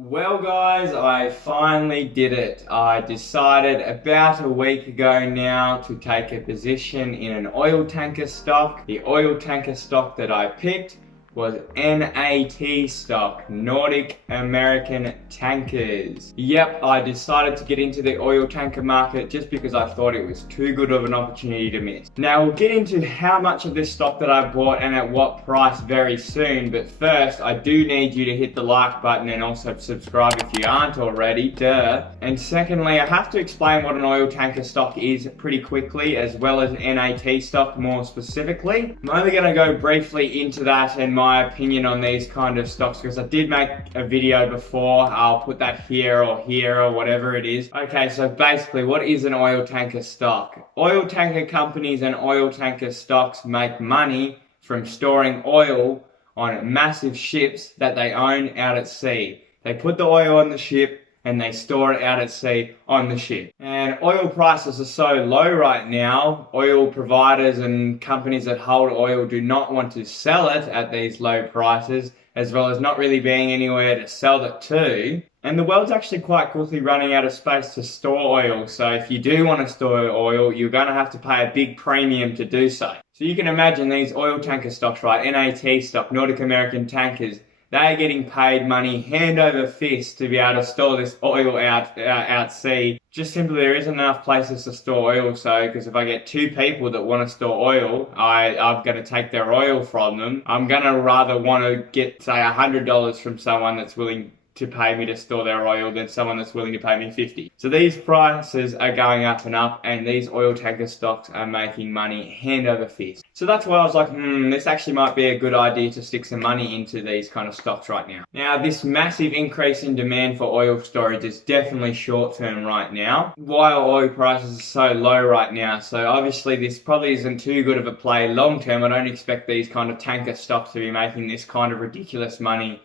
Well guys, I finally did it. I decided about a week ago now to take a position in an oil tanker stock. The oil tanker stock that I picked was NAT Stock, Nordic American Tankers. Yep, I decided to get into the oil tanker market just because I thought it was too good of an opportunity to miss. Now we'll get into how much of this stock that I bought and at what price very soon, but first I do need you to hit the like button and also subscribe if you aren't already, duh. And secondly, I have to explain what an oil tanker stock is pretty quickly, as well as NAT stock more specifically. I'm only going to go briefly into that and my opinion on these kind of stocks because I did make a video before. I'll put that here or whatever it is. Okay, so basically what is an oil tanker stock? Oil tanker companies and oil tanker stocks make money from storing oil on massive ships that they own out at sea. They put the oil on the ship and they store it out at sea on the ship. And oil prices are so low right now, oil providers and companies that hold oil do not want to sell it at these low prices, as well as not really being anywhere to sell it to. And the world's actually quite quickly running out of space to store oil, so if you do want to store oil, you're going to have to pay a big premium to do so. So you can imagine these oil tanker stocks, right, NAT stock, Nordic American Tankers, they're getting paid money hand over fist to be able to store this oil out sea. Just simply there isn't enough places to store oil, so because if I get two people that want to store oil, I'm going to take their oil from them. I'm going to rather want to get, say, $100 from someone that's willing to pay me to store their oil than someone that's willing to pay me 50. So these prices are going up and up, and these oil tanker stocks are making money hand over fist. So that's why I was like, this actually might be a good idea to stick some money into these kind of stocks right now. Now, this massive increase in demand for oil storage is definitely short term right now, while oil prices are so low right now. So obviously this probably isn't too good of a play long term. I don't expect these kind of tanker stocks to be making this kind of ridiculous money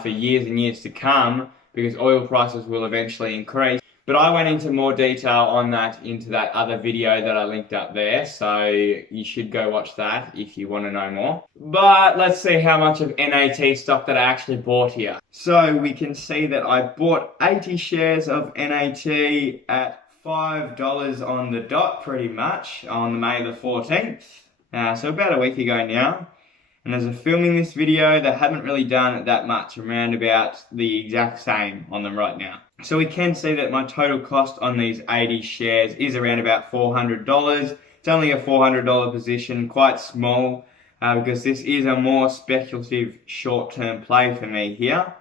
for years and years to come, because oil prices will eventually increase. But I went into more detail on that into that other video that I linked up there, so you should go watch that if you want to know more. But let's see how much of NAT stock that I actually bought here. So we can see that I bought 80 shares of NAT at $5 on the dot, pretty much, on May the 14th. So about a week ago now. And as of filming this video, they haven't really done that much, around about the exact same on them right now. So we can see that my total cost on these 80 shares is around about $400. It's only a $400 position, quite small, because this is a more speculative short-term play for me here.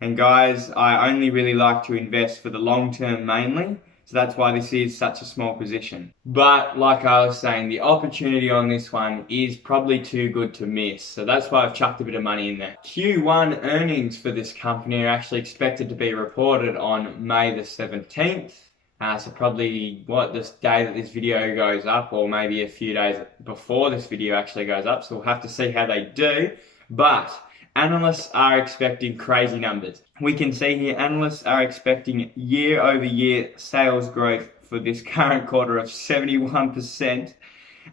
And guys, I only really like to invest for the long term mainly. So that's why this is such a small position. But like I was saying, the opportunity on this one is probably too good to miss. So that's why I've chucked a bit of money in there. Q1 earnings for this company are actually expected to be reported on May the 17th. So probably this day that this video goes up, or maybe a few days before this video actually goes up. So we'll have to see how they do. But analysts are expecting crazy numbers. We can see here analysts are expecting year-over-year sales growth for this current quarter of 71%,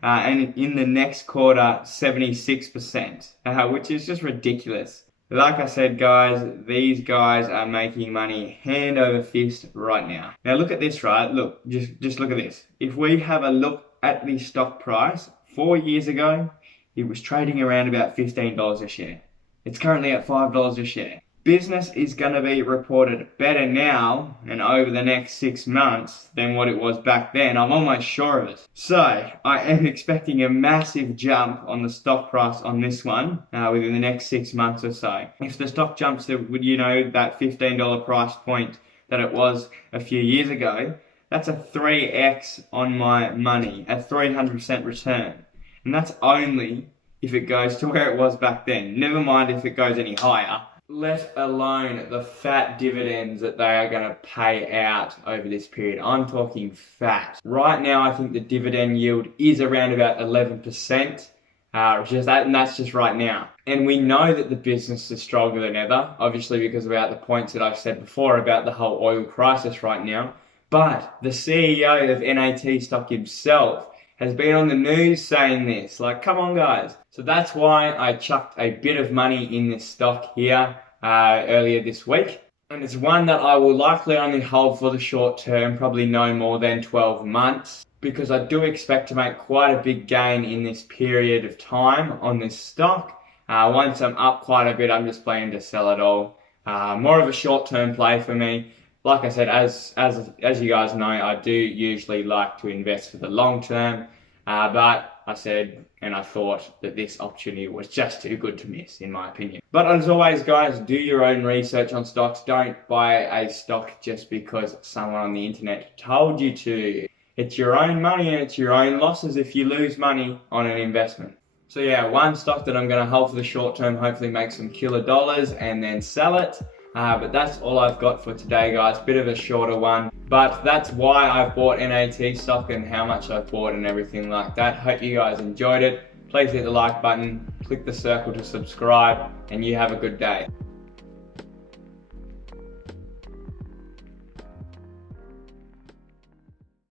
and in the next quarter 76%, which is just ridiculous. Like I said, guys, these guys are making money hand over fist right now. Now look at this, right? Look, just look at this. If we have a look at the stock price 4 years ago, it was trading around about $15 a share. It's currently at $5 a share. Business is going to be reported better now and over the next 6 months than what it was back then. I'm almost sure of it. So I am expecting a massive jump on the stock price on this one within the next 6 months or so. If the stock jumps to, that $15 price point that it was a few years ago, that's a 3x on my money, a 300% return. And that's only if it goes to where it was back then. Never mind if it goes any higher. Let alone the fat dividends that they are going to pay out over this period. I'm talking fat. Right now, I think the dividend yield is around about 11%. And that's just right now. And we know that the business is stronger than ever, obviously because about the points that I've said before about the whole oil crisis right now. But the CEO of NAT Stock himself has been on the news saying this. Like, come on, guys. So that's why I chucked a bit of money in this stock here earlier this week. And it's one that I will likely only hold for the short term, probably no more than 12 months, because I do expect to make quite a big gain in this period of time on this stock. Once I'm up quite a bit, I'm just planning to sell it all. More of a short-term play for me. Like I said, as you guys know, I do usually like to invest for the long term, but I said and I thought that this opportunity was just too good to miss, in my opinion. But as always, guys, do your own research on stocks. Don't buy a stock just because someone on the internet told you to. It's your own money and it's your own losses if you lose money on an investment. So yeah, one stock that I'm going to hold for the short term, hopefully make some killer dollars and then sell it. But that's all I've got for today, guys. Bit of a shorter one, but that's why I've bought NAT stock and how much I've bought and everything like that. Hope you guys enjoyed it. Please hit the like button, click the circle to subscribe, and you have a good day.